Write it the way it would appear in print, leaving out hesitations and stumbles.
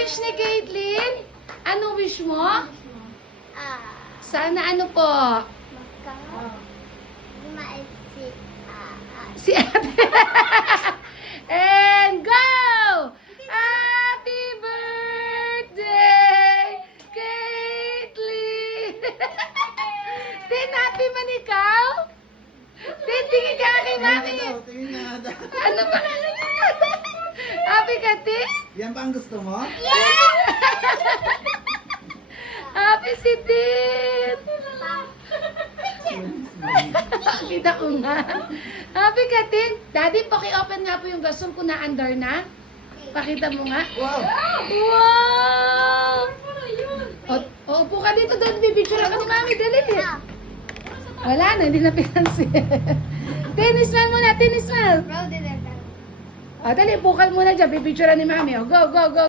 wish ni Caitlyn? Anong wish mo? Ah, Sana ano po? magka. Maiksi. Si ate. And go! Happy birthday, Caitlyn! Tin, happy man ikaw? Tin, tingin ka kay mami. Tingin nga daw. Ano ba? Happy ka, Tin? Yan ba ang gusto mo? Happy si Tin! Kita ko nga. Happy ka, Tin? Daddy, paki-open nga po yung gasol ko na under na. Pakita mo nga. Wow! Wow! O, upo ka dito doon. Bibicture ako ni Mami. Dali. Wala na, hindi na pinansin. Tennis man muna, tennis man. Bro, did it. O, dali, upo ka muna dyan. Bibicture ni Mami. O, go, go, go.